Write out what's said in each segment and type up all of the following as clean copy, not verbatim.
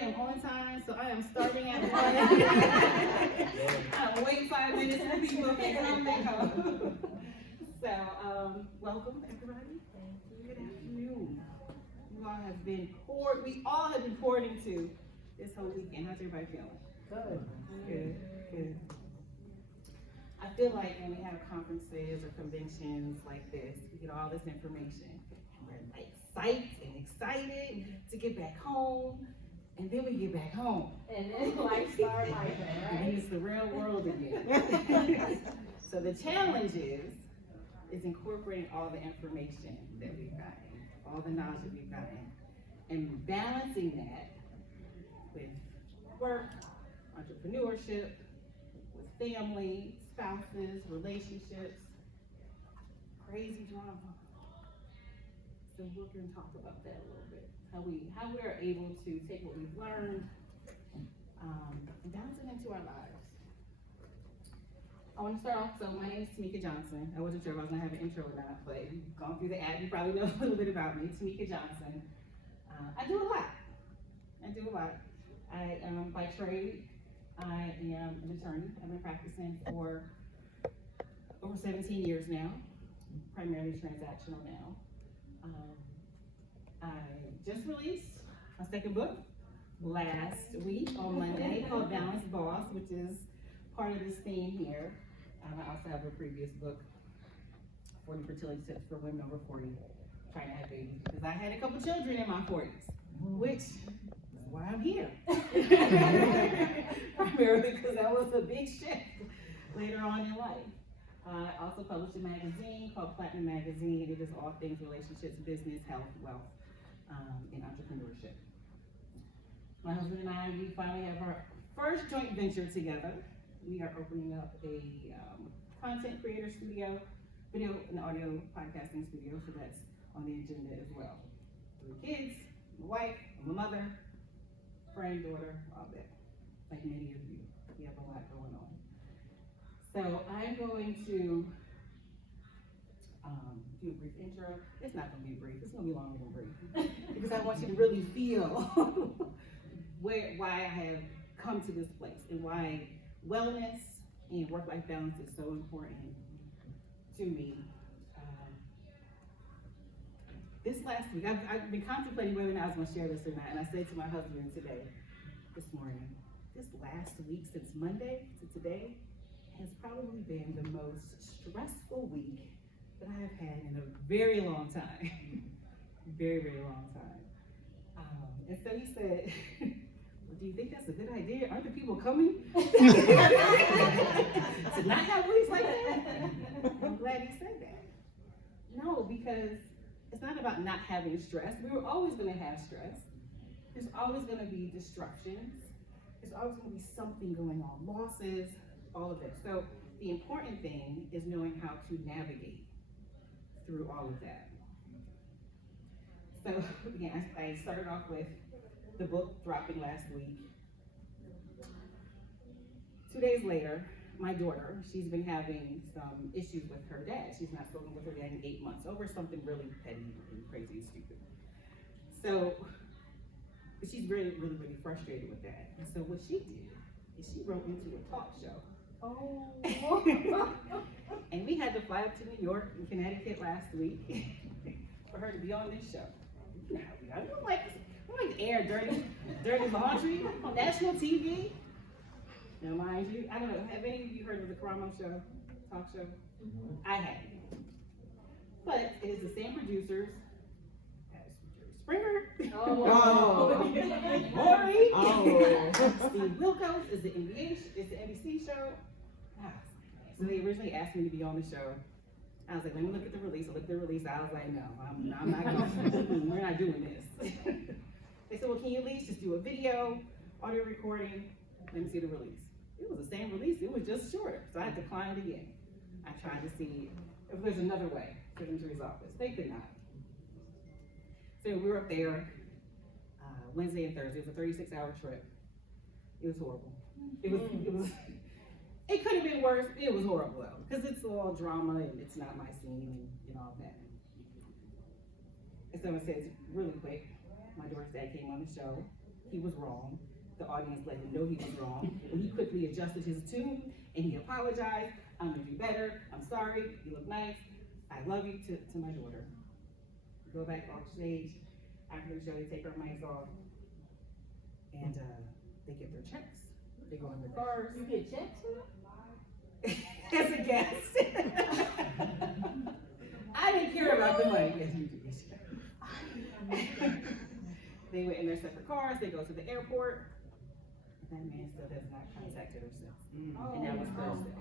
am on time, so I am starting at 1. I'll wait 5 minutes for people to come and go. So, welcome everybody. Thank you. Good afternoon. We all have been poured into this whole weekend. How's everybody feeling? Good. I feel like when we have conferences or conventions like this, we get all this information. We're like psyched and excited to get back home, and then we get back home. And then life starts like that, right? And then it's the real world again. So the challenge is incorporating all the information that we've gotten, all the knowledge that we've gotten, and balancing that with work, entrepreneurship, with family, spouses, relationships, crazy drama. So we're going to talk about that a little bit. How we are able to take what we've learned and balance it into our lives. I want to start off, so my name is Tamika Johnson. I wasn't sure if I was going to have an intro or not, but you've gone through the ad, you probably know a little bit about me. Tamika Johnson. I do a lot. By trade, I am an attorney. I've been practicing for over 17 years now, primarily transactional now. I just released my second book last week on Monday called Balanced Boss, which is part of this theme here. I also have a previous book, 40 Fertility Tips for Women Over 40, trying to have babies, because I had a couple children in my 40s, which is why I'm here. Primarily because that was a big shift later on in life. I also published a magazine called Platinum Magazine. It is all things relationships, business, health, wealth, and entrepreneurship. My husband and I, we finally have our first joint venture together. We are opening up a content creator studio, video and audio podcasting studio, so that's on the agenda as well. 3 kids, my wife, I'm a mother, friend, daughter, all that. Like many of you, we have a lot going on. So I'm going to do a brief intro. It's not going to be brief. It's going to be longer than brief because I want you to really feel why I have come to this place and why wellness and work-life balance is so important to me. This last week, I've been contemplating whether or not I was going to share this or not, and I said to my husband this morning, this last week since Monday to today has probably been the most stressful week that I have had in a very long time. Very, very long time. And so he said, well, do you think that's a good idea? Aren't the people coming? To not have weeks like that? I'm glad he said that. No, because it's not about not having stress. We were always going to have stress. There's always going to be disruptions. There's always going to be something going on, losses, all of it. So the important thing is knowing how to navigate through all of that. So again, I started off with the book dropping last week. 2 days later, my daughter, she's been having some issues with her dad. She's not spoken with her dad in 8 months over something really petty and crazy and stupid. So, but she's really frustrated with that. And so what she did is she wrote into a talk show. Oh. And we had to fly up to New York and Connecticut last week for her to be on this show. You know how we don't like to air dirty laundry on national TV. Now, mind you, I don't know, have any of you heard of the Karamo show, talk show? Mm-hmm. I haven't. But it is the same producers as Jerry Springer. Oh. Maury. Oh. Steve Wilkos is the NBC show. So they originally asked me to be on the show. I was like, let me look at the release. I looked at the release. I was like, no, I'm not going. We're not doing this. They said, well, can you at least just do a video, audio recording? Let me see the release. It was the same release. It was just shorter. So I declined again. I tried to see if there's another way to enter his office. They could not. So we were up there Wednesday and Thursday. It was a 36-hour trip. It was horrible. It could have been worse. It was horrible though, because it's all drama and it's not my scene and all that. And someone says really quick, my daughter's dad came on the show. he was wrong. The audience let him know he was wrong. And he quickly adjusted his tune and he apologized. I'm gonna do better. I'm sorry. You look nice. I love you to my daughter. Go back off stage. After the show, they take our mics off and they get their checks. They go in their cars. You get checks for that? As a guest. I didn't care about the money. Yes, you do. They went in their separate cars. They go to the airport. That man still has not contacted her since. And that was Thursday.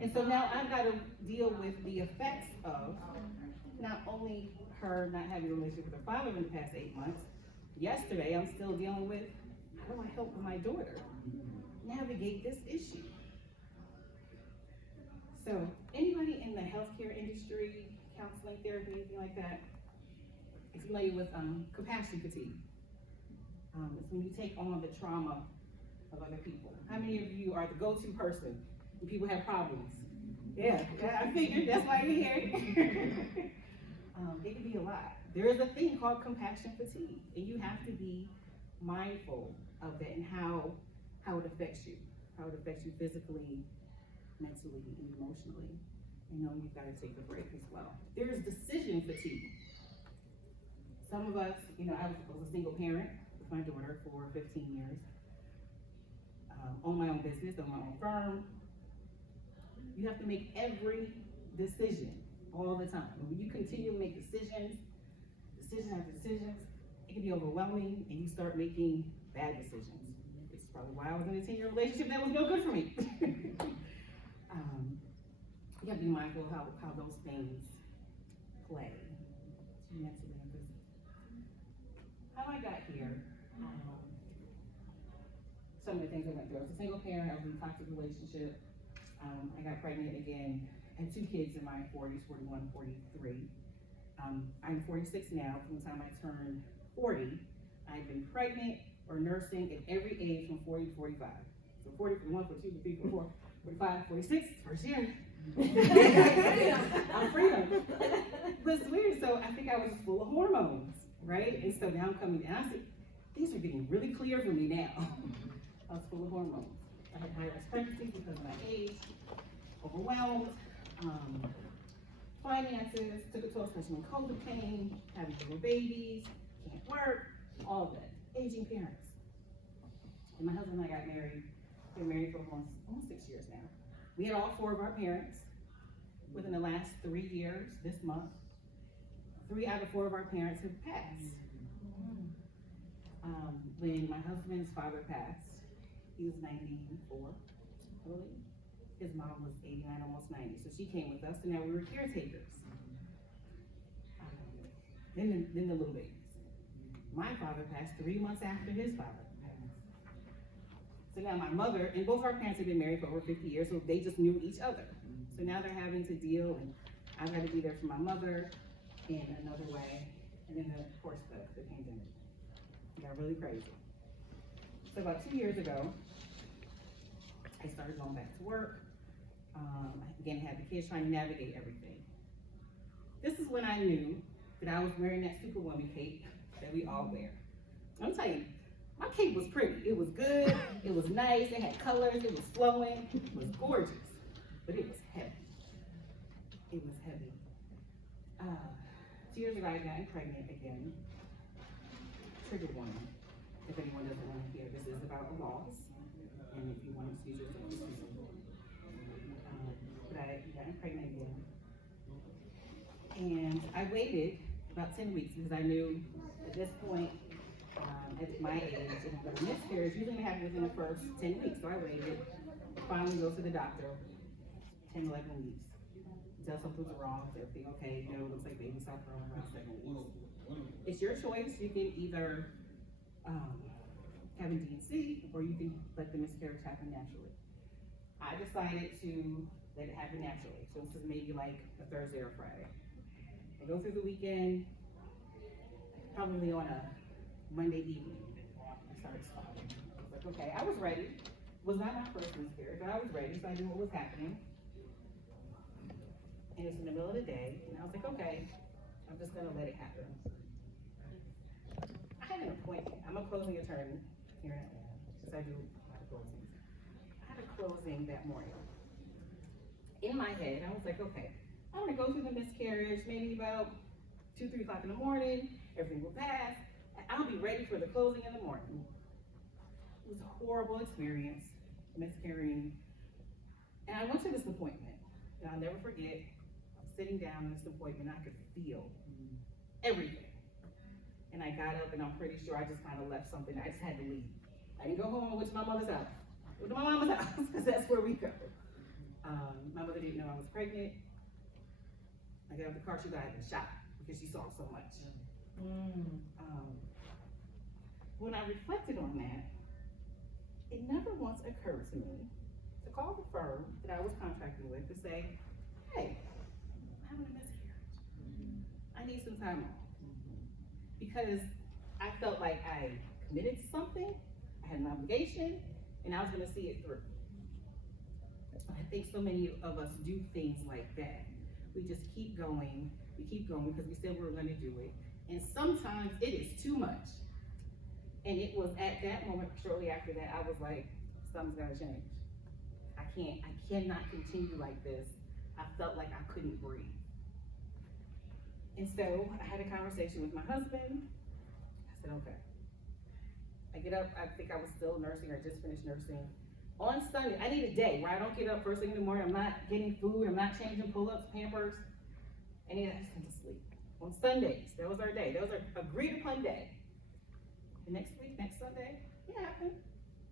And so now I've got to deal with the effects of not only her not having a relationship with her father in the past 8 months. Yesterday, I'm still dealing with how do I help my daughter navigate this issue? So anybody in the healthcare industry, counseling, therapy, anything like that, is familiar with compassion fatigue. It's when you take on the trauma of other people. How many of you are the go-to person when people have problems? Yeah, I figured that's why you're here. It can be a lot. There is a thing called compassion fatigue, and you have to be mindful of it and how it affects you, physically, mentally, and emotionally. You know, you've got to take a break as well. There's decision fatigue. Some of us, you know, I was a single parent with my daughter for 15 years. Own my own business, own my own firm. You have to make every decision all the time. When you continue to make decision after decisions, it can be overwhelming and you start making bad decisions. It's probably why I was in a 10-year relationship that was no good for me. You have to be mindful of how those things play. Mentally and physically. How I got here, some of the things I went through. I was a single parent, I was in a toxic relationship. I got pregnant again, I had 2 kids in my 40s, 41, 43. I'm 46 now. From the time I turned 40, I've been pregnant or nursing at every age from 40 to 45. So 40, 41, 42, 43, 44, 45, 46, first year. I'm freedom. But it's weird, so I think I was full of hormones, right? And so now I'm coming down, I said, things are getting really clear for me now. I was full of hormones. I had high risk pregnancies because of my age, overwhelmed, finances, took a toll, especially when COVID came, having 4 babies, can't work, all of that, aging parents. And my husband and I got married. We've been married for almost 6 years now. We had all 4 of our parents within the last 3 years, this month. 3 out of 4 of our parents have passed. When my husband's father passed, he was 94, I believe. His mom was 89, almost 90. So she came with us, and now we were caretakers. Then the little babies. My father passed 3 months after his father passed. So now my mother, and both our parents have been married for over 50 years, so they just knew each other. So now they're having to deal, and I've had to be there for my mother in another way. And then, of course, the pandemic. It got really crazy. So about 2 years ago, I started going back to work. Again, had the kids trying to navigate everything. This is when I knew that I was wearing that Superwoman cape that we all wear. I'm telling you, my cape was pretty. It was good, it was nice, it had colors, it was flowing, it was gorgeous, but it was heavy. It was heavy. 2 years ago, I got pregnant again. Trigger warning. If anyone doesn't want to hear, this is about a loss. And if you want to excuse yourself, excuse yourself. But I got pregnant again. And I waited about 10 weeks because I knew at this point, at my age, if I'm going to miscarriage, usually happens within the first 10 weeks. So I waited, finally go to the doctor, 10, 11 weeks. Tell something's wrong, is everything okay? You know, it looks like baby stopped growing around 7 weeks. It's your choice. You can either have a D&C, or you can let the miscarriage happen naturally. I decided to let it happen naturally. So this is maybe like a Thursday or Friday. I go through the weekend, probably on a Monday evening, I started stopping. I was like, okay, I was ready. Was not my first miscarriage, but I was ready, so I knew what was happening. And it was in the middle of the day, and I was like, okay, I'm just gonna let it happen. I had an appointment. I'm a closing attorney here in Atlanta, since I do a lot of closings. I had a closing that morning. In my head, I was like, okay, I'm gonna go through the miscarriage, maybe about 2, 3 o'clock in the morning, everything will pass, and I'll be ready for the closing in the morning. It was a horrible experience, miscarrying. And I went to this appointment, and I'll never forget, I was sitting down in this appointment, I could feel everything. And I got up, and I'm pretty sure I just kind of left something, I just had to leave. I didn't go home, I went to my mother's house. I went to my mama's house, because that's where we go. My mother didn't know I was pregnant. I got out of the car, she got in shock, because she saw so much. When I reflected on that, it never once occurred to me to call the firm that I was contracting with to say, hey, I'm having a miscarriage. I need some time off. Because I felt like I committed to something, I had an obligation, and I was gonna see it through. I think so many of us do things like that. We just keep going because we said we were gonna do it. And sometimes it is too much. And it was at that moment, shortly after that, I was like, something's gotta change. I cannot continue like this. I felt like I couldn't breathe. And so I had a conversation with my husband. I said, okay. I get up, I think I was still nursing or just finished nursing. On Sunday, I need a day where I don't get up first thing in the morning, I'm not getting food, I'm not changing pull-ups, Pampers, and then I just went to sleep. On Sundays, that was our day, that was our agreed upon day. The next week, next Sunday, it happened.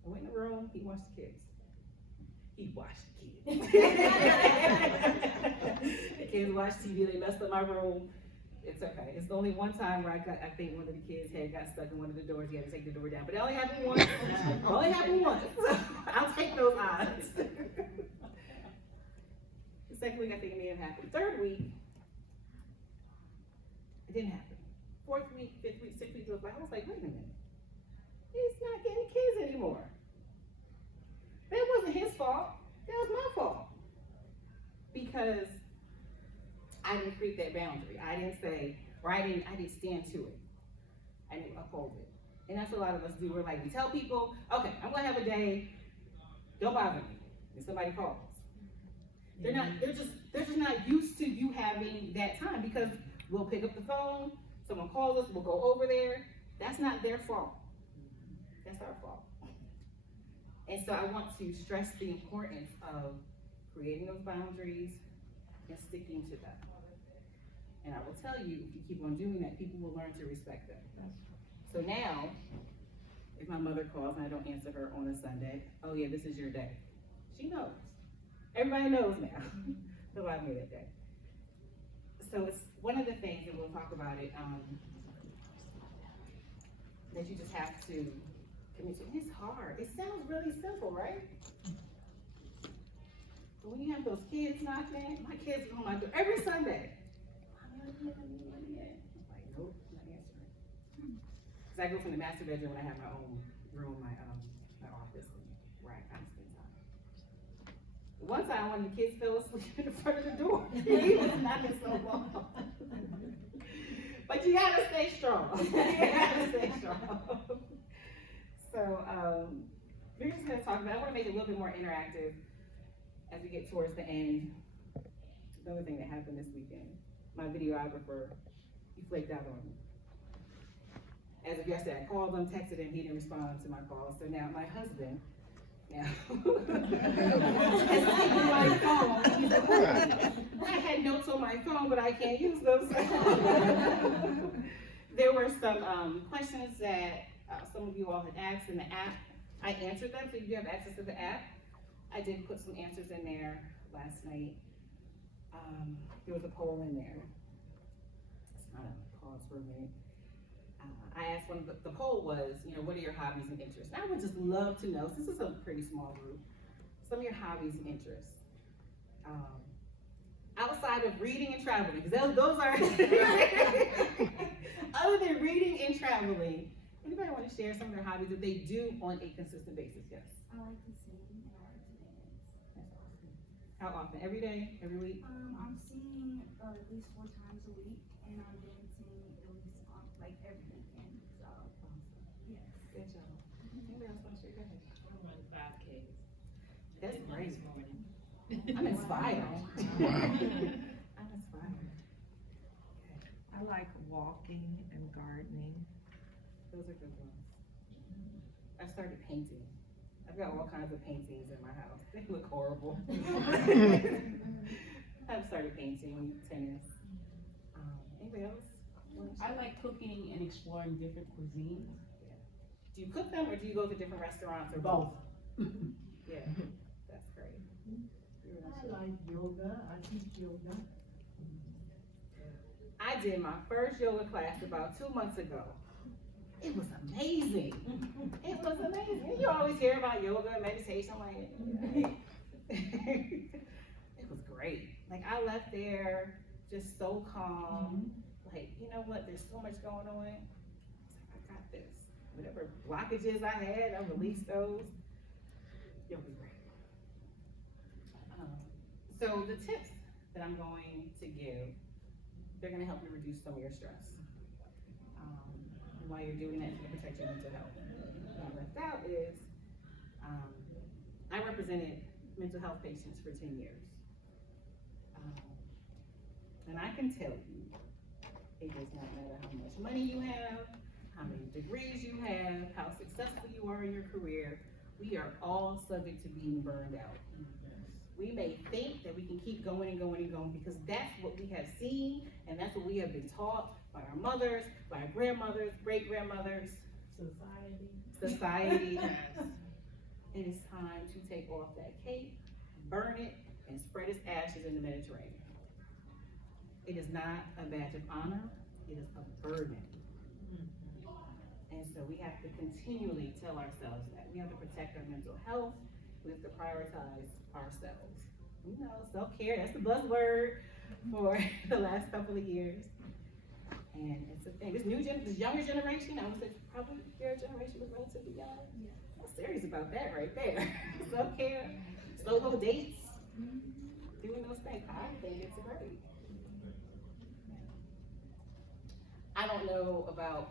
I went in the room, he watched the kids. He watched the kids. The kids watched TV, they messed up my room. It's okay. It's the only one time where I think one of the kids' head got stuck in one of the doors. He had to take the door down. But it only happened once. Only happened once. I'll take those odds. The second week, I think it may have happened. Third week, it didn't happen. Fourth week, fifth week, sixth week, I was like, wait a minute. He's not getting kids anymore. That wasn't his fault. That was my fault. Because I didn't create that boundary. I didn't say, or I didn't stand to it. I didn't uphold it. And that's what a lot of us do. We're like, we tell people, okay, I'm gonna have a day, don't bother me. If somebody calls. They're just not used to you having that time, because we'll pick up the phone, someone calls us, we'll go over there. That's not their fault. That's our fault. And so I want to stress the importance of creating those boundaries and sticking to them. And I will tell you, if you keep on doing that, people will learn to respect them. So now, if my mother calls and I don't answer her on a Sunday, oh yeah, this is your day. She knows. Everybody knows now. Who I made that day. So it's one of the things, and we'll talk about it, that you just have to commit to. It's hard. It sounds really simple, right? But when you have those kids knocking, my kids come on my door every Sunday. I'm like, nope, I'm not answering. Because I go from the master bedroom when I have my own room, my office, where I kind of spend time. One time, one of the kids fell asleep in front of the door. He was knocking so long. But you gotta stay strong. You gotta stay strong. So, we're just gonna talk about, I wanna make it a little bit more interactive as we get towards the end. Another thing that happened this weekend, my videographer, he flaked out on me. As of yesterday, I called him, texted him, he didn't respond to my call. So now my husband, is taking my phone. He's like, I had notes on my phone, but I can't use them. So. There were some questions that some of you all had asked in the app. I answered them, so you have access to the app. I did put some answers in there last night. There was a poll in there. Let's kind of pause for a minute. I asked one of the poll was, what are your hobbies and interests? And I would just love to know, since this is a pretty small group, some of your hobbies and interests. Outside of reading and traveling, because those are, other than reading and traveling, anybody want to share some of their hobbies that they do on a consistent basis? Yes. I like to sing and I like to dance. That's awesome. How often? Every day? Every week? I'm singing at least 4 times a week, and I'm dancing at least like every weekend. So. That's great. I'm inspired. I'm inspired. I like walking and gardening. Those are good ones. I started painting. I've got all kinds of paintings in my house. They look horrible. I've started painting, tennis. Anybody else? I like cooking and exploring different cuisines. Do you cook them or do you go to different restaurants or Both. Yeah, that's great. I like yoga, I teach yoga. I did my first yoga class about 2 months ago. It was amazing. It was amazing. You always hear about yoga and meditation, like, it was great. Like, I left there just so calm. Like, you know what, there's so much going on. I got this. Whatever blockages I had, I released those. It was great. So the tips that I'm going to give, they're gonna help you reduce some of your stress. And while you're doing that, it's gonna protect your mental health. What I left out is, I represented mental health patients for 10 years. And I can tell you, it does not matter how much money you have, how many degrees you have, how successful you are in your career, we are all subject to being burned out. We may think that we can keep going and going and going because that's what we have seen and that's what we have been taught by our mothers, by our grandmothers, great-grandmothers. Society. It is time to take off that cape, burn it, and spread its ashes in the Mediterranean. It is not a badge of honor, it is a burden. And so we have to continually tell ourselves that. We have to protect our mental health, we have to prioritize ourselves. You know, self-care, that's the buzzword for the last couple of years. And it's a thing. This younger generation, I would say probably their generation was relatively young. I'm serious about that right there. Self-care, solo dates, doing those things. I think it's great. I don't know about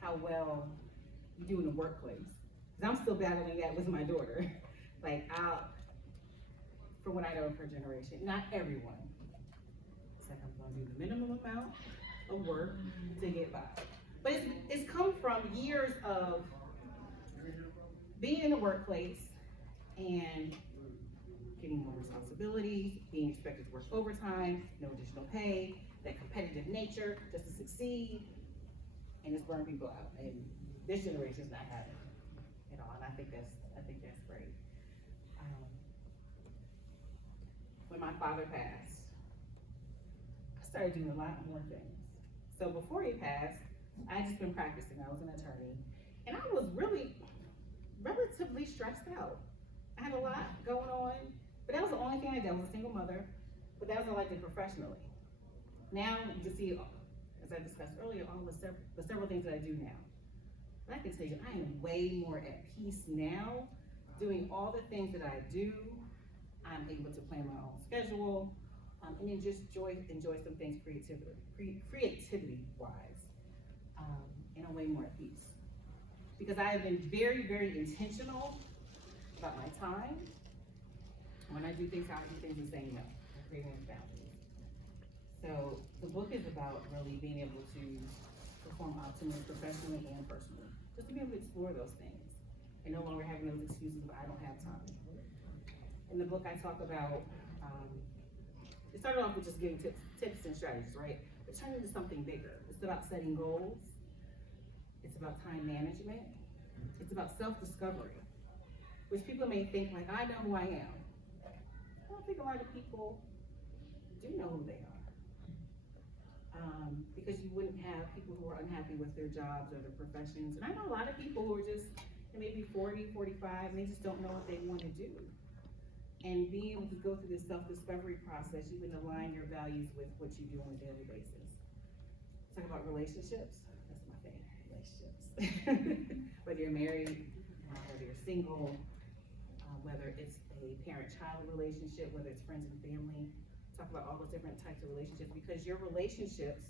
how well you do in the workplace. Because I'm still battling that with my daughter. Like, from what I know of her generation, not everyone. It's like I'm gonna do the minimum amount of work to get by. But it's come from years of being in the workplace and getting more responsibilities, being expected to work overtime, no additional pay, that competitive nature just to succeed, and it's burning people out. And this generation's not having it all, and I think that's great. When my father passed, I started doing a lot more things. So before he passed, I had just been practicing. I was an attorney, and I was really relatively stressed out. I had a lot going on, but that was the only thing I did. I was a single mother, but that was all I did professionally. Now you can see, as I discussed earlier, all the several things that I do now. But I can tell you, I am way more at peace now, doing all the things that I do. I'm able to plan my own schedule, and then just enjoy some things creativity-wise, and I'm way more at peace. Because I have been very, very intentional about my time. When I do things, how I do things and saying no, and creating boundaries. So the book is about really being able to perform optimally, professionally and personally. Just to be able to explore those things and no longer having those excuses of I don't have time. In the book I talk about, it started off with just giving tips and strategies, right? But turn into something bigger. It's about setting goals. It's about time management. It's about self-discovery, which people may think like, I know who I am. I don't think a lot of people do know who they are. Because you wouldn't have people who are unhappy with their jobs or their professions. And I know a lot of people who are just maybe 40, 45, and they just don't know what they want to do. And being able to go through this self-discovery process, you can align your values with what you do on a daily basis. Talk about relationships. That's my thing, relationships. Whether you're married, whether you're single, whether it's a parent-child relationship, whether it's friends and family. Talk about all those different types of relationships, because your relationships,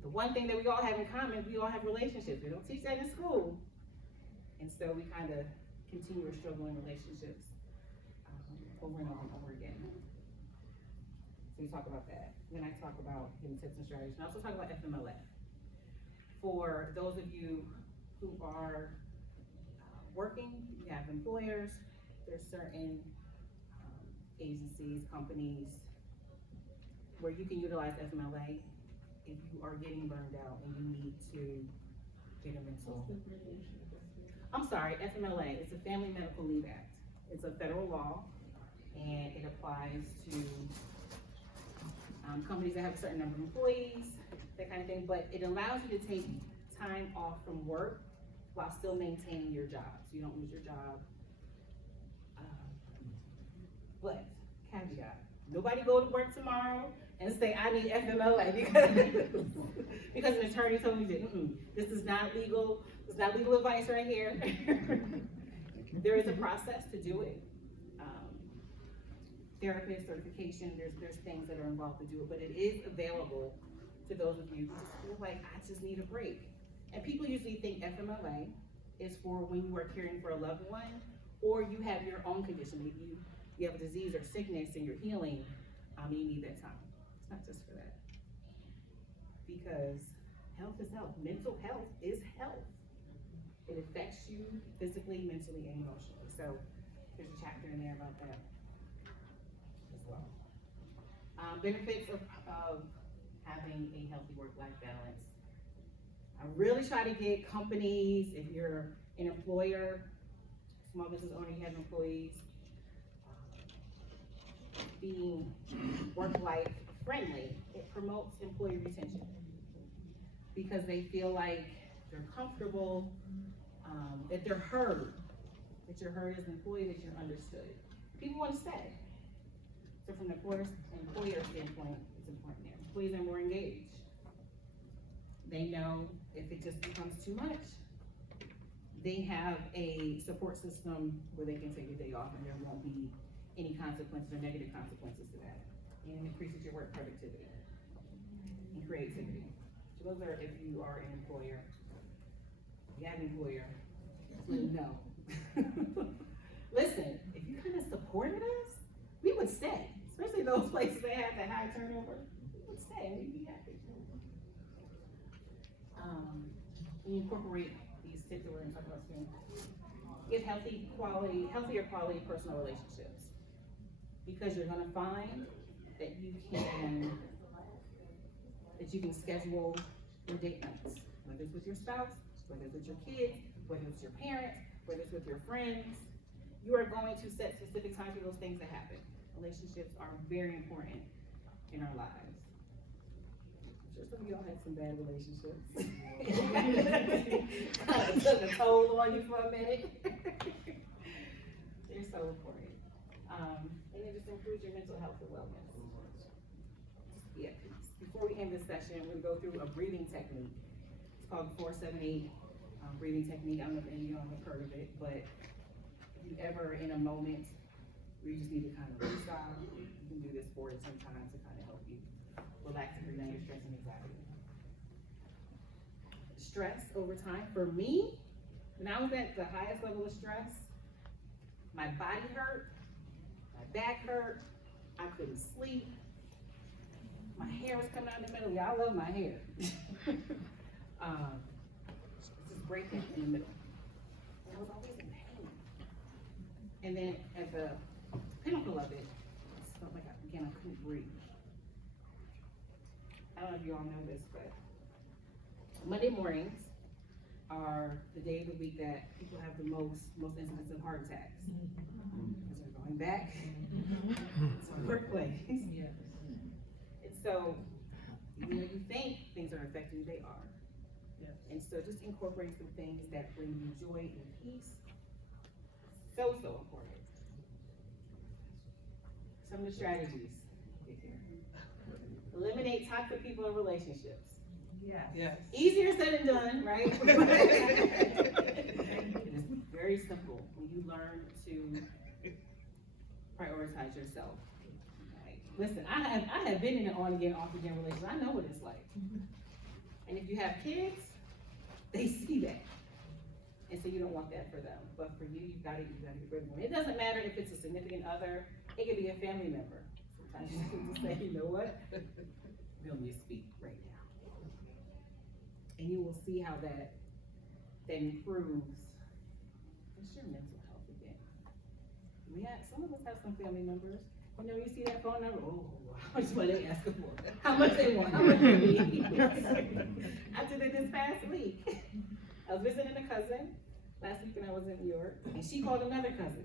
the one thing that we all have in common, we all have relationships. We don't teach that in school. And so we kind of continue to struggle in relationships over and over and over again. So we talk about that. Then I talk about getting tips and strategies. And I also talk about FMLA. For those of you who are working, you have employers, there's certain agencies, companies, where you can utilize FMLA if you are getting burned out and you need to get a mental. I'm sorry, FMLA, it's a Family Medical Leave Act. It's a federal law, and it applies to companies that have a certain number of employees, that kind of thing, but it allows you to take time off from work while still maintaining your job, so you don't lose your job. But, caveat, nobody go to work tomorrow and say, I need FMLA because an attorney told me that, this is not legal, it's not legal advice right here. There is a process to do it. Therapist certification, there's things that are involved to do it, but it is available to those of you who just feel like, I just need a break. And people usually think FMLA is for when you are caring for a loved one, or you have your own condition, maybe you have a disease or sickness and you're healing, and you need that time. It's not just for that. Because health is health. Mental health is health. It affects you physically, mentally, and emotionally. So there's a chapter in there about that as well. Benefits of having a healthy work-life balance. I really try to get companies, if you're an employer, small business owner, you have employees, being work-life friendly. It promotes employee retention because they feel like they're comfortable, that they're heard, that you're heard as an employee, that you're understood. People want to stay. So from the employer standpoint, it's important there. Employees are more engaged. They know if it just becomes too much, they have a support system where they can take a day off and there won't be any consequences or negative consequences to that. And it increases your work productivity and creativity. So those are if you are an employer. If you have an employer, just let them know. Listen, if you kind of supported us, we would stay. Especially those places that have that high turnover, we would stay and we'd be happy. You incorporate these tips that we're going to talk about soon. Get healthier quality personal relationships. Because you're going to find that you can schedule your date nights, whether it's with your spouse, whether it's with your kids, whether it's your parents, whether it's with your friends. You are going to set specific times for those things to happen. Relationships are very important in our lives. I'm sure some of y'all had some bad relationships. Kind of took a toll on you for a minute. They're so important. And it just improves your mental health and wellness. Just be at peace. Before we end this session, we're going to go through a breathing technique. It's called the 478 breathing technique. I don't know if any of y'all have heard of it, but if you ever in a moment where you just need to kind of freestyle, you can do this 4 to 10 times to kind of help you relax and bring down your stress and anxiety. Stress over time, for me, when I was at the highest level of stress, my body hurt, my back hurt, I couldn't sleep, my hair was coming out in the middle. Yeah, I love my hair. It's just breaking in the middle. And I was always in pain. And then at the pinnacle of it, I just felt like, I couldn't breathe. I don't know if you all know this, but Monday mornings are the day of the week that people have the most incidents of heart attacks. Because they're going back to the workplace. Yes. And so, you think things are affecting you, they are. Yes. And so just incorporating some things that bring you joy and peace, so important. Some of the strategies. Eliminate toxic people and relationships. Yes. Yes. Easier said than done, right? It is very simple when you learn to prioritize yourself. Right? Listen, I have been in an on again, off again relationship. I know what it's like. And if you have kids, they see that. And so you don't want want that for them, but for you, you gotta get rid of them. It doesn't matter if it's a significant other, it could be a family member. Sometimes you need to say, you know what? We don't need to speak right now. And you will see how that improves. It's your mental health again. Some of us have some family members. You know, you see that phone number, oh, how much money they asking for? How much they want? How much they need? I did it this past week. I was visiting a cousin last week when I was in New York, and she called another cousin,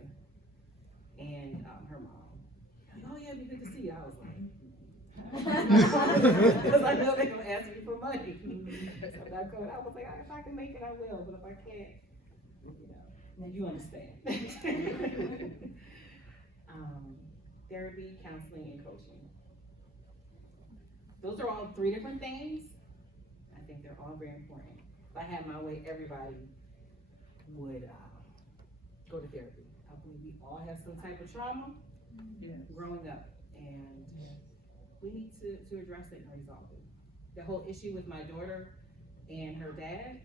and her mom. Oh yeah, it'd be good to see you. I was like, because I know they're gonna ask me for money. So I was like, if I can make it, I will. But if I can't, you know, then you understand. Therapy, counseling, and coaching. Those are all 3 different things. I think they're all very important. If I had my way, everybody would go to therapy. I believe we all have some type of trauma growing up, and we need to address it and resolve it. The whole issue with my daughter and her dad,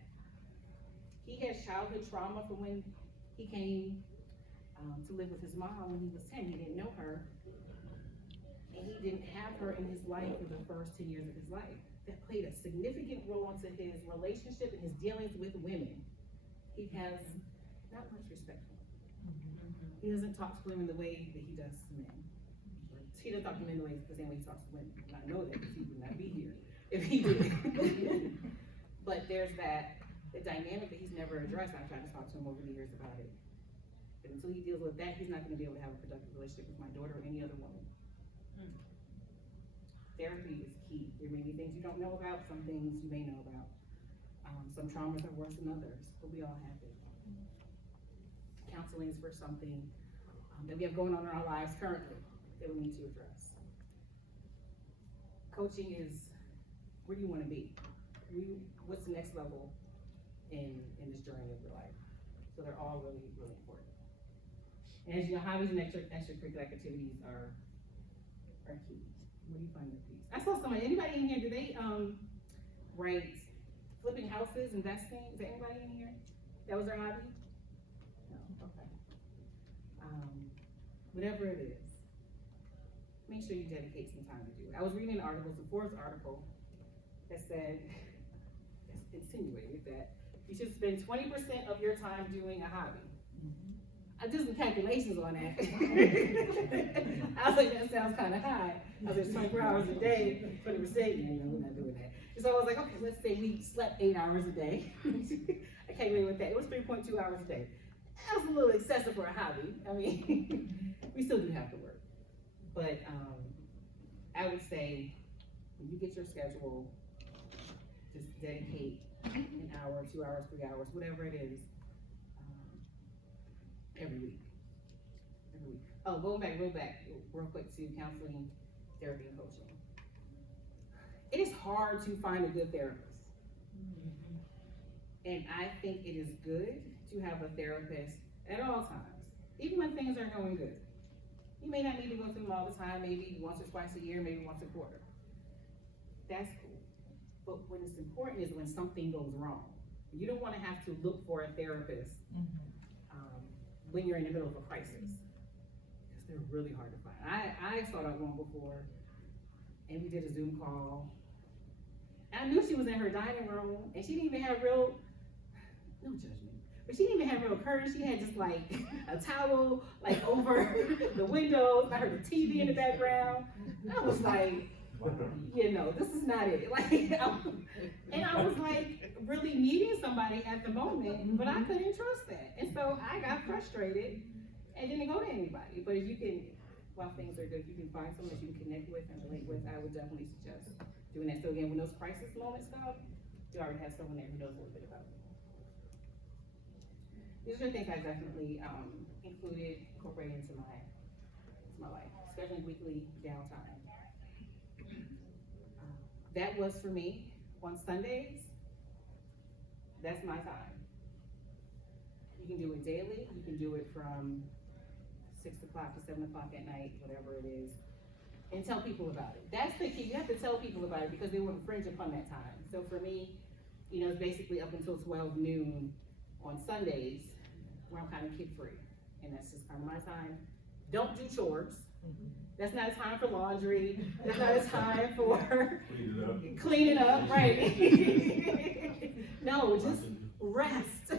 he had childhood trauma from when he came to live with his mom when he was 10. He didn't know her, and he didn't have her in his life for the first 10 years of his life. That played a significant role into his relationship and his dealings with women. He has not much respect for them. He doesn't talk to women the way that he does to men. He doesn't talk to men the same way he talks to women. And I know that because he would not be here if he did. But there's the dynamic that he's never addressed. I've tried to talk to him over the years about it. But until he deals with that, he's not going to be able to have a productive relationship with my daughter or any other woman. Therapy is key. There may be things you don't know about, some things you may know about. Some traumas are worse than others, but we all have it. Counseling is for something that we have going on in our lives currently that we need to address. Coaching is, where do you want to be? What's the next level in this journey of your life? So they're all really, really important. And as you know, hobbies and extracurricular activities are key. What do you find your peace? I saw somebody, anybody in here, do they write flipping houses, investing? Is there anybody in here? That was their hobby? No, okay. Whatever it is, make sure you dedicate some time to do it. I was reading an article, it's a Forbes article, that said, insinuated that you should spend 20% of your time doing a hobby. I did some calculations on that. I was like, that sounds kind of high. I was 24 hours a day, 20%, no, we're not doing that. And so I was like, okay, let's say we slept 8 hours a day. I calculated with that. It was 3.2 hours a day. That was a little excessive for a hobby. I mean, we still do have to work. But I would say, when you get your schedule, just dedicate an hour, 2 hours, 3 hours, whatever it is, every week. Oh, going back real quick to counseling, therapy, and coaching. It is hard to find a good therapist. And I think it is good to have a therapist at all times, even when things aren't going good. You may not need to go to them all the time, maybe once or twice a year, maybe once a quarter. That's cool. But what is important is when something goes wrong. You don't want to have to look for a therapist when you're in the middle of a crisis, because they're really hard to find. I sought out one before, and we did a Zoom call. And I knew she was in her dining room, and she didn't even have no judgment, but she didn't even have real curtains. She had just like a towel like over the windows. I heard the TV in the background. I was like, this is not it. And I was like really needing somebody at the moment, but I couldn't trust that. And so I got frustrated and didn't go to anybody. But if you can, while things are good, if you can find someone that you can connect with and relate with, I would definitely suggest doing that. So again, when those crisis moments come, you already have someone there who knows a little bit about it. These are the things I definitely incorporated into my life. Scheduling weekly downtime. That was for me on Sundays. That's my time. You can do it daily. You can do it from 6 o'clock to 7 o'clock at night, whatever it is, and tell people about it. That's the key. You have to tell people about it because they will infringe upon that time. So for me, it's basically up until 12 noon on Sundays where I'm kind of kid-free, and that's just kind of my time. Don't do chores. That's not a time for laundry. That's not a time for cleaning up, right? No, just rest.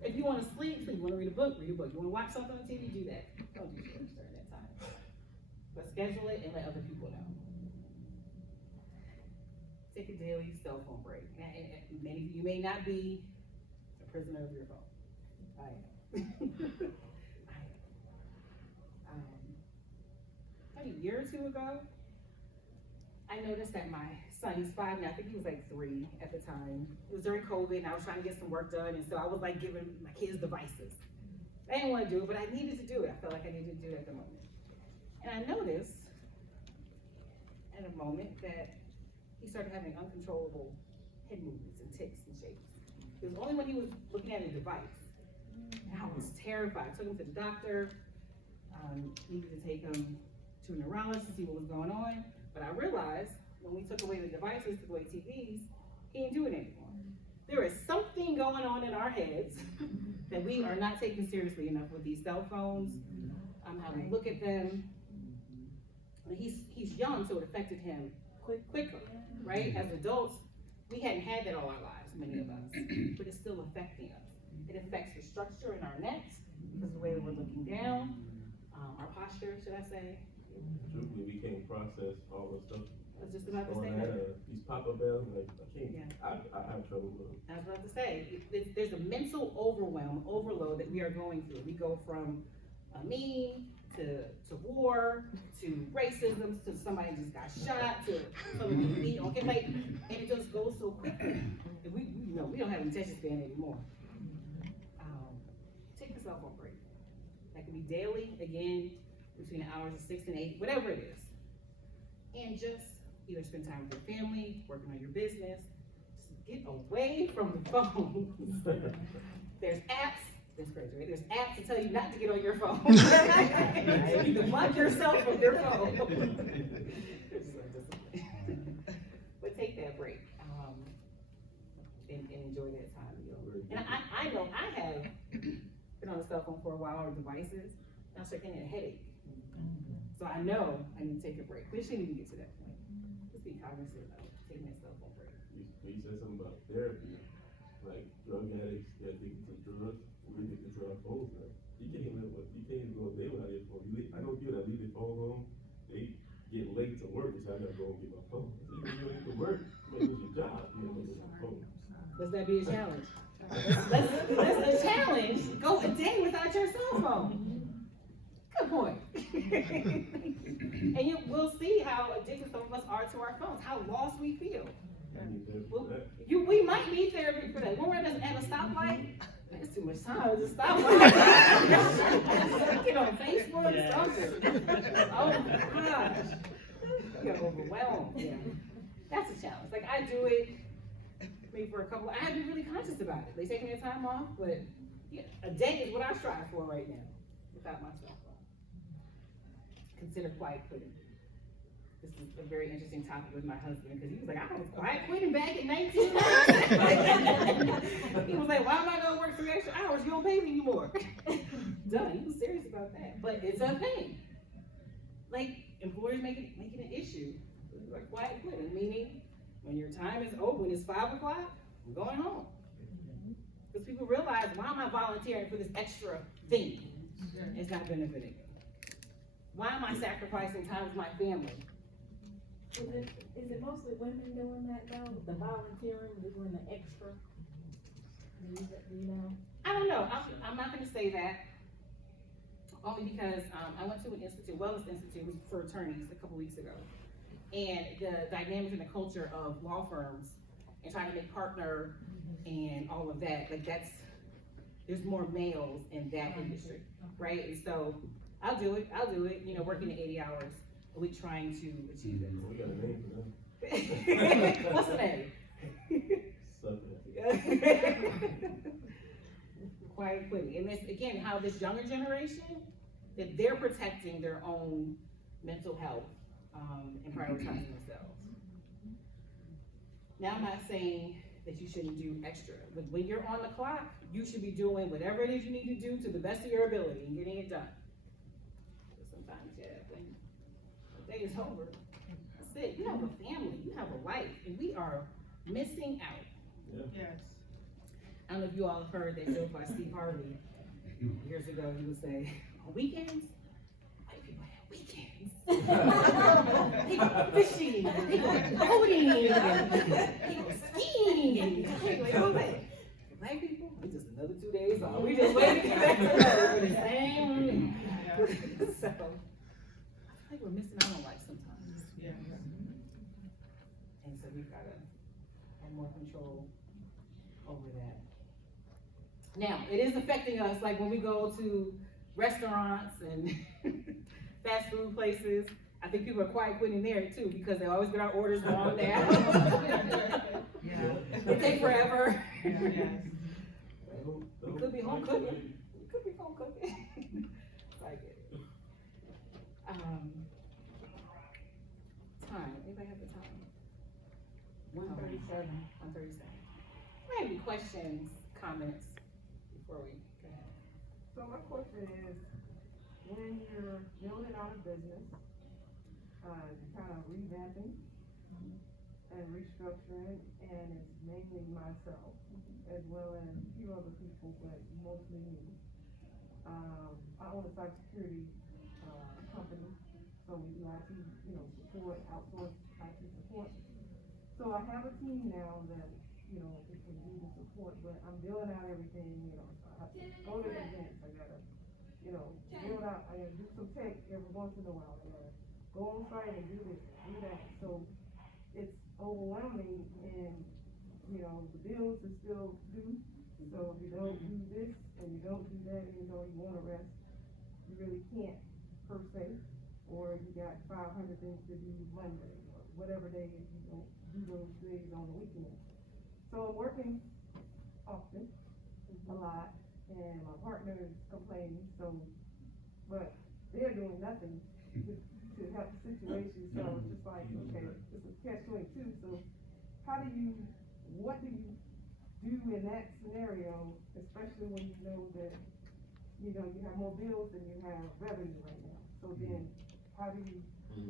If you want to sleep, you want to read a book, read a book. You want to watch something on TV, do that. Don't do chores during that time. But schedule it and let other people know. Take a daily cell phone break. And many of you may not be a prisoner of your phone. I am. About a year or two ago, I noticed that my son, he's 5 now, I think he was like 3 at the time. It was during COVID, and I was trying to get some work done, and so I was like giving my kids devices. I didn't want to do it, but I needed to do it. I felt like I needed to do it at the moment. And I noticed at a moment that he started having uncontrollable head movements and tics and shakes. It was only when he was looking at a device. And I was terrified. I took him to the doctor, needed to take him to a neurologist to see what was going on. But I realized when we took away the devices, took away TVs, he didn't do it anymore. There is something going on in our heads that we are not taking seriously enough with these cell phones, how we look at them. He's young, so it affected him quicker, right? As adults, we hadn't had that all our lives, many of us, but it's still affecting us. It affects the structure in our necks, because the way that we're looking down, our posture, should I say. Truthfully, we can't process all the stuff. I was just about to on say that, that. these pop-up bells, like, I can't, Yeah. I have trouble with them. I was about to say, there's a mental overload that we are going through. We go from a meme to war, to racism, to somebody just got shot, to somebody beat on, like, and it just goes so quickly. And we don't have an attention span anymore. Take a cell phone break. That could be daily, again, between the hours of 6 and 8, whatever it is. And just either spend time with your family, working on your business, just get away from the phone. There's apps. That's crazy, right? There's apps to tell you not to get on your phone. You can block yourself from your phone. But take that break and enjoy that time. And I know I have been on the cell phone for a while, or devices, and I start getting a headache. So I know I need to take a break. We shouldn't even get to that point. Just be cognizant of taking that cell phone break. You said something about therapy, like drug addicts that addicted to drugs. We're addicted to our phones now. You can't even go a day without your phone. I know people that leave their phone home, they get late to work, and say, I gotta go and get my phone. So you don't need to work, you lose your job, you don't get your phone. Let's that be a challenge? Let's a challenge. Go a day without your cell phone. Good point. And we'll see how addicted some of us are to our phones, how lost we feel. We might need therapy for that. When we're at a stoplight, it's too much time to stop. Get on Facebook or something. Oh my gosh. You're overwhelmed. Yeah. That's a challenge. Like I do it maybe for a couple, I have to be really conscious about it. They taking their time off, but yeah, a day is what I strive for right now without my cell phone. Consider quiet quitting. This is a very interesting topic with my husband because he was like, I was quiet quitting back in 19. He was like, why am I gonna work 3 extra hours? You don't pay me anymore. Done. He was serious about that. But it's a thing. Like employers make it an issue. Like quiet quitting, meaning when your time is over, when it's 5 o'clock, I'm going home. Because people realize, why am I volunteering for this extra thing? It's not benefiting me. Why am I sacrificing time with my family? Is it mostly women doing that though? The volunteering, doing the extra? Do you know? I don't know. I'm not going to say that. Only because I went to an institute, wellness institute for attorneys a couple weeks ago. And the dynamics and the culture of law firms and trying to make partner and all of that, like there's more males in that industry, right? And so I'll do it, working 80 hours a week trying to achieve it. We got a name for that. What's the name? Quiet quitting. And it's, again, how this younger generation, that they're protecting their own mental health and prioritizing themselves. Now, I'm not saying that you shouldn't do extra. But when you're on the clock, you should be doing whatever it is you need to do to the best of your ability and getting it done. But sometimes, yeah, when the day is over, that's it. You have a family, you have a life, and we are missing out. Yes. I don't know if you all have heard that joke by Steve Harvey. Years ago, he would say, on weekends, white people have weekends. They go fishing, and they go boating, and they go skiing, and they go that. Black people, we just another 2 days off. We just waiting to get back to work for the same. So, I feel like we're missing out on life sometimes. Yeah. And so we've gotta have more control over that. Now, it is affecting us, like when we go to restaurants and fast food places. I think people are quiet quitting there too, because they always get our orders wrong now. Yeah. They take forever. Yes. We could be home cooking. We could be home cooking. I get it. Time, anybody have the time? 1:37. 1:37. Have any questions, comments before we go ahead? So my question is, when you're building out a business, kind of revamping and restructuring, and it's mainly myself, as well as a few other people, but mostly me. I own a cybersecurity, company, so we do IT, support, outsource IT support. So I have a team now that, it can do the support, but I'm building out everything, so I have to go to events, I gotta, build out, I gotta do some tech every once in a while, I gotta go on site and do this, do that, so it's overwhelming, and, the bills are still due, so if you don't do this, and you don't do that, even though you wanna rest, you really can't, per se, or you got 500 things to do Monday, or whatever day you don't do those days on the weekend. So I'm working often, a lot, and my partner is complaining, but they're doing nothing to help the situation, so it's just like, okay, it's a catch-22, so what do you do in that scenario, especially when you know that, you have more bills than you have revenue right now? So then, how do you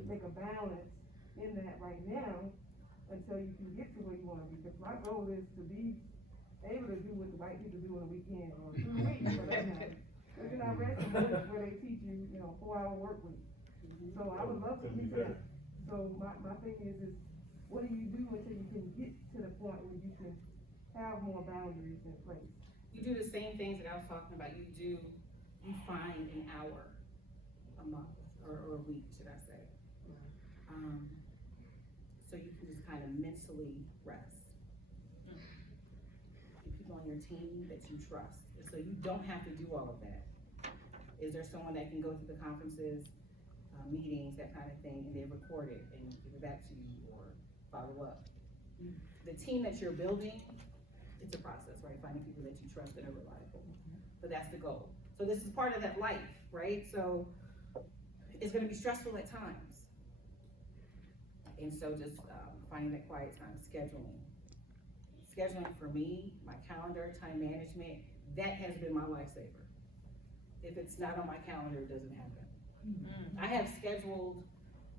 make a balance in that right now until you can get to where you wanna be? Because my goal is to be able to do what the white people do on the weekend, or through the week, for that matter. If you're not resting, where they teach you, 4-hour work week. So I would love to keep that. So my thing is what do you do until you can get to the point where you can have more boundaries in place? You do the same things that I was talking about. You find an hour a month, or a week, should I say. So you can just kind of mentally rest. The people on your team that you trust, so you don't have to do all of that. Is there someone that can go to the conferences, meetings, that kind of thing, and they record it and give it back to you or follow up? The team that you're building, it's a process, right? Finding people that you trust and are reliable. But that's the goal. So this is part of that life, right? So it's gonna be stressful at times. And so just finding that quiet time, scheduling. Scheduling for me, my calendar, time management, that has been my lifesaver. If it's not on my calendar, it doesn't happen. I have scheduled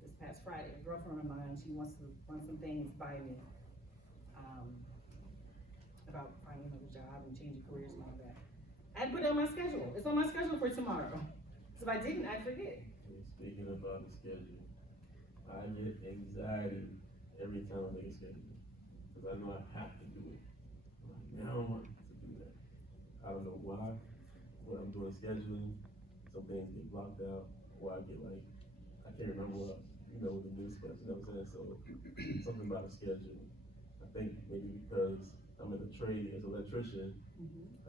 this past Friday, a girlfriend of mine, she wants to run some things by me, about finding another job and changing careers and all that. I put it on my schedule. It's on my schedule for tomorrow. So if I didn't, I'd forget. Speaking about the schedule, I get anxiety every time I make a schedule, because I know I have to do it. I'm like, man, I don't want to do that. I don't know why. When I'm doing scheduling, some things get blocked out, or I get like, I can't remember what the new steps, you know what I'm saying? So something about a schedule. I think maybe because I'm in the trade as an electrician,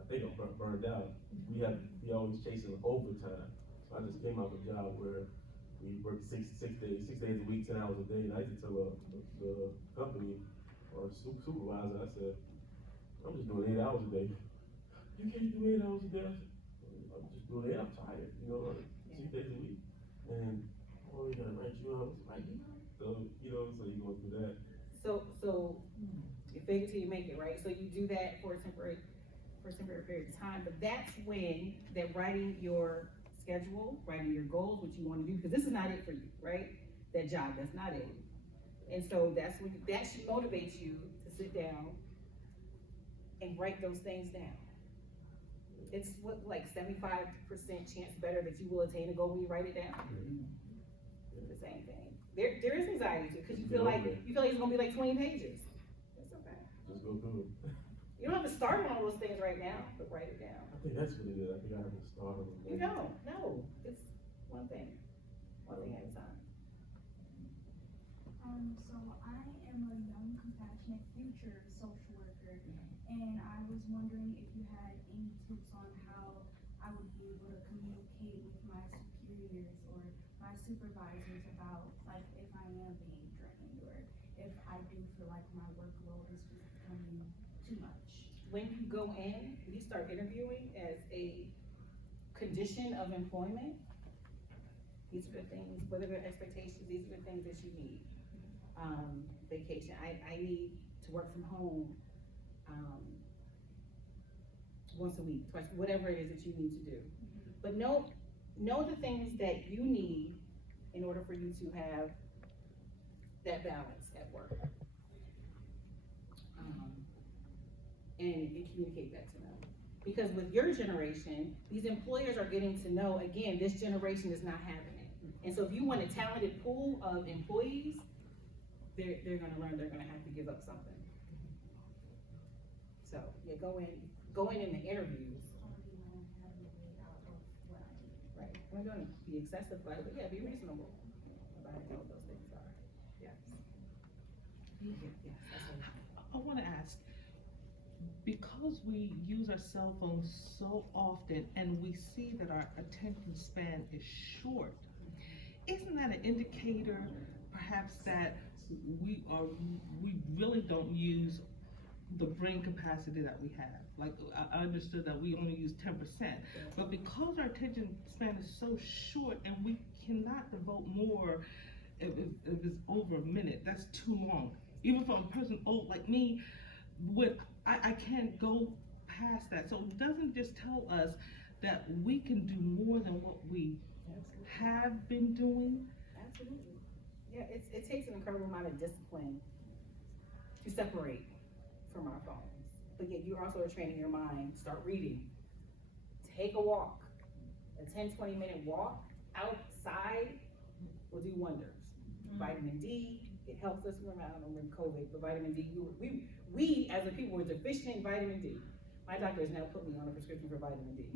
I think I'm burned out. We always chasing overtime. So I just came out of a job where we worked six days a week, 10 hours a day. And I used to tell the company or supervisor, I said, I'm just doing 8 hours a day. You can't do 8 hours a day. I said, I'm just doing 8, I'm tired, 6 days a week. And we gotta write you out, right? So, so you go through that. So if fake it till you make it, right? So you do that for a temporary period of time, but that's when that writing your schedule, writing your goals, what you wanna do, because this is not it for you, right? That job, that's not it. And so that should motivate you to sit down and write those things down. It's what, like 75% chance better that you will attain a goal when you write it down. The same thing. There is anxiety too, because you feel like it's gonna be like 20 pages. That's okay. Just go through it. You don't have to start on all those things right now, but write it down. I think that's what it is. I think I have to start on it. You don't, no, it's one thing at a time. So I am a young, compassionate future social worker, and I was wondering if you had any tips on how I would be able to communicate with my superiors or my supervisors about, like, if I am being drained, or if I do feel like my workload is just becoming too much. When you go in, you start interviewing as a condition of employment. These are the things, what are the expectations, these are the things that you need. Vacation, I need to work from home, once a week, twice, whatever it is that you need to do. But know the things that you need in order for you to have that balance at work. And communicate that to them. Because with your generation, these employers are getting to know, again, this generation is not having it. And so if you want a talented pool of employees, they're gonna learn they're gonna have to give up something. So, yeah, go in the interviews. Right, we're gonna be excessive, but yeah, be reasonable about what those things are. Yes. Yes, that's what I wanna ask, because we use our cell phones so often and we see that our attention span is short, isn't that an indicator perhaps that we really don't use the brain capacity that we have? Like, I understood that we only use 10%, but because our attention span is so short and we cannot devote more if it's over a minute, that's too long. Even for a person old like me, I can't go past that. So it doesn't just tell us that we can do more than what we have been doing. Absolutely. Yeah, it takes an incredible amount of discipline to separate from our phones. But yet you also are training your mind, start reading, take a walk. A 10-20 minute walk outside will do wonders. Vitamin D, it helps us, I don't know when COVID, but vitamin D, we as a people were deficient in vitamin D. My doctor has now put me on a prescription for vitamin D.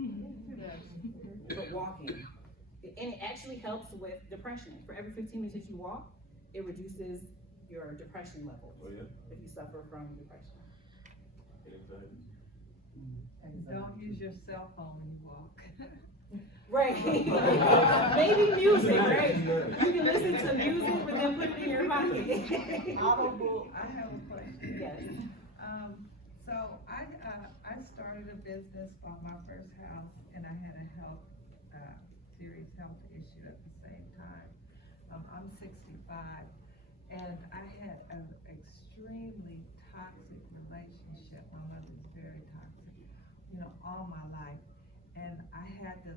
But walking, and it actually helps with depression. For every 15 minutes that you walk, it reduces your depression levels. Oh, yeah? If you suffer from depression. Anxiety. And don't use your cell phone when you walk. Right. Maybe music, right? You can listen to music, but then put it in your pocket. Audible, I have a question. Yes. So I started a business, bought my first house, and I had a serious health issue at the same time. I'm 65, and I had an extremely toxic relationship. My mother's very toxic, all my life. And I had to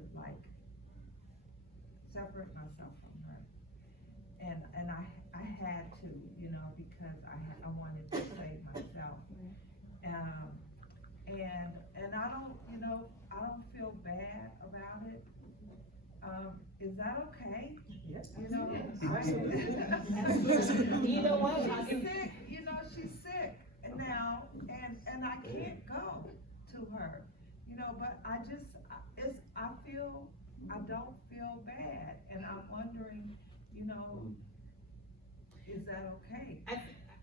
separate myself from her. And I had to, because I wanted to save myself. And I don't feel bad about it. Is that okay? Yes. Absolutely. You know what? She's sick, she's sick now, and I can't go to her, but I don't feel bad, and I'm wondering, is that okay?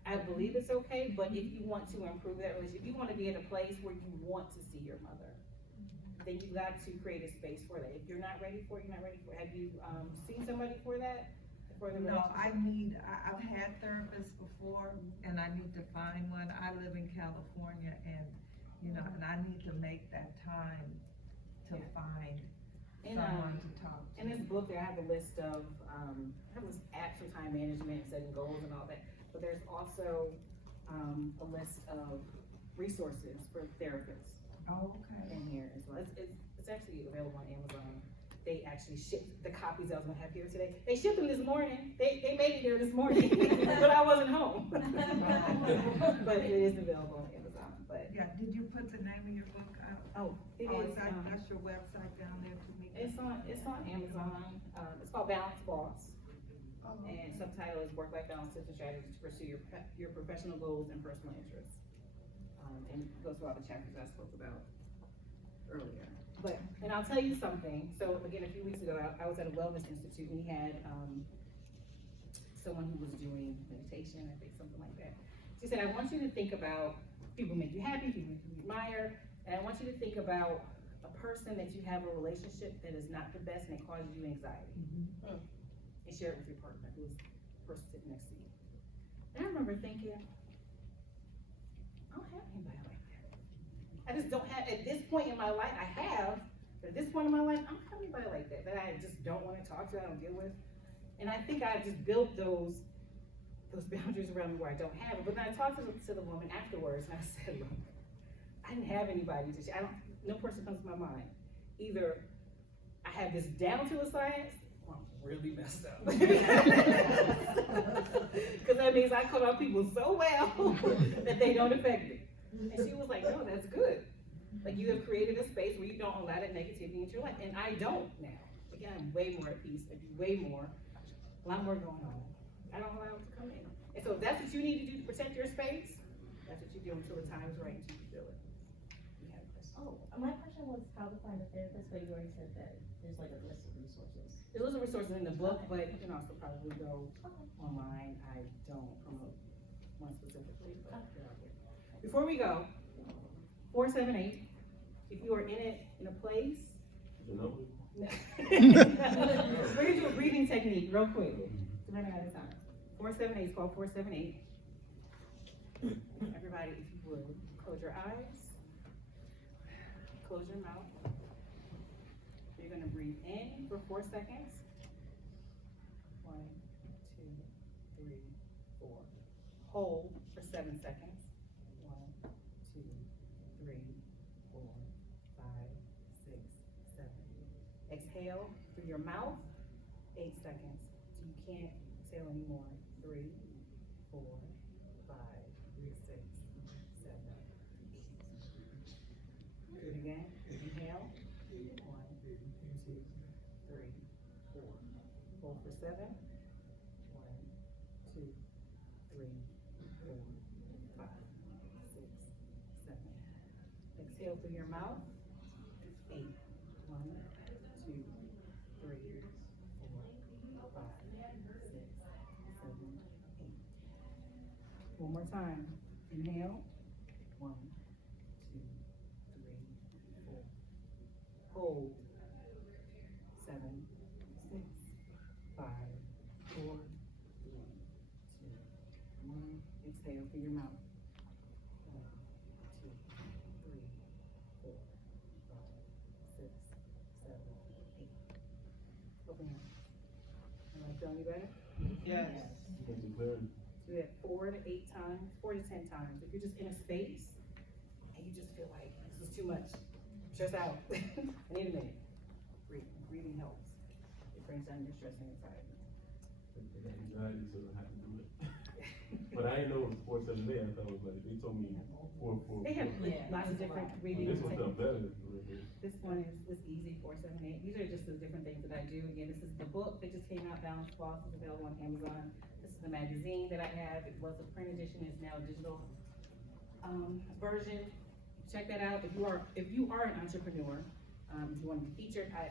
I believe it's okay, but if you want to improve that relationship, if you want to be in a place where you want to see your mother, then you got to create a space for that. If you're not ready for it, you're not ready for it. Have you seen somebody for that? For the No, I've had therapists before, and I need to find one. I live in California, and and I need to make that time to find someone to talk to. In this book, I have a list of apps for time management, setting goals and all that. But there's also a list of resources for therapists Oh, okay. in here as well. It's actually available on Amazon. They actually shipped the copies I was gonna have here today. They shipped them this morning. They made it here this morning, but I wasn't home. But it is available on Amazon, but, Yeah, did you put the name of your book out? oh, it Oh, is, that's your website down there to me? it's on Amazon. It's called Balance Boss. Oh, And subtitle is Work-Life Balance Tips and Strategies to Pursue your professional goals and personal interests. And it goes through all the chapters I spoke about earlier. But, and I'll tell you something, so again, a few weeks ago, I was at a wellness institute, and we had, someone who was doing meditation, I think, something like that. She said, I want you to think about people make you happy, people you admire, and I want you to think about a person that you have a relationship that is not the best and it causes you anxiety. And share it with your partner, who's the person sitting next to you. And I remember thinking, I don't have anybody like that. I just don't have, at this point in my life, I have, but at this point in my life, I don't have anybody like that, that I just don't wanna talk to, I don't deal with. And I think I just built those boundaries around me where I don't have it. But then I talked to the woman afterwards, and I said, look, I didn't have anybody to share. No person comes to my mind. Either I have this down to a science, or I'm really messed up. Because that means I cut off people so well that they don't affect me. And she was like, no, that's good. Like, you have created a space where you don't allow that negativity into your life. And I don't now. Again, I'm way more at peace, a lot more going on. I don't allow it to come in. And so if that's what you need to do to protect your space, that's what you do until the time is right, until you feel it. You have a question? Oh, my question was how to find a therapist, but you already said that there's like a list of resources. There's lots of resources in the book, but you can also probably go online. I don't promote one specifically, but they're out there. Before we go, 478, if you are in a place. The number? We're gonna do a breathing technique real quick. We're running out of time. 478 is called 478. Everybody, if you would, close your eyes, close your mouth. You're gonna breathe in for 4 seconds. 1, 2, 3, 4. Hold for 7 seconds. 1, 2, 3, 4, 5, 6, 7. Exhale through your mouth, 8 seconds. So you can't exhale anymore. 3, 4, 5, 6, 7, 8. Do it again. Inhale. 1, 2, 3, 4. Hold for 7. 1, 2, 3, 4, 5, 6, 7. Exhale through your mouth. 8. 1, 2, 3, 4, 5, 6, 7, 8. One more time. Inhale. 1, 2, 3, 4. Hold. 7, 6, 5, 4, 3, 2, 1. Exhale through your mouth. 1, 2, 3, 4, 5, 6, 7, 8. Open your eyes. Am I feeling you better? Yes. Can't declare it. Do that 4 to 8 times, 4 to 10 times. If you're just in a space and you just feel like this is too much, stress out. I need a minute. Breathing helps. It brings down your stress and anxiety. I got anxiety, so I have to do it. But I didn't know it was 478. I thought it was like, they told me 4. They have lots of different breathing This one techniques. felt better. This one is easy, 478. These are just the different things that I do. Again, this is the book that just came out, Balance Boss, is available on Amazon. This is the magazine that I have. It was a print edition, it's now a digital version. Check that out. If you are an entrepreneur, if you want to be featured, I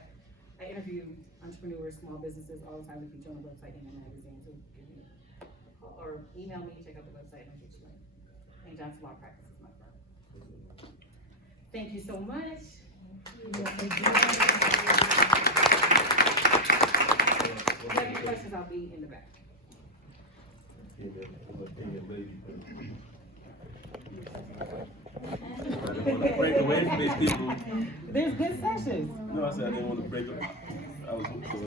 interview entrepreneurs, small businesses all the time to feature on the website and the magazine. So give me a call or email me, check out the website, and I'll get you in. And Johnson Law Practice is my firm. Thank you so much. If you have any questions, I'll be in the back. I didn't want to break away from these people. There's good sessions. No, I said I didn't want to break up. I was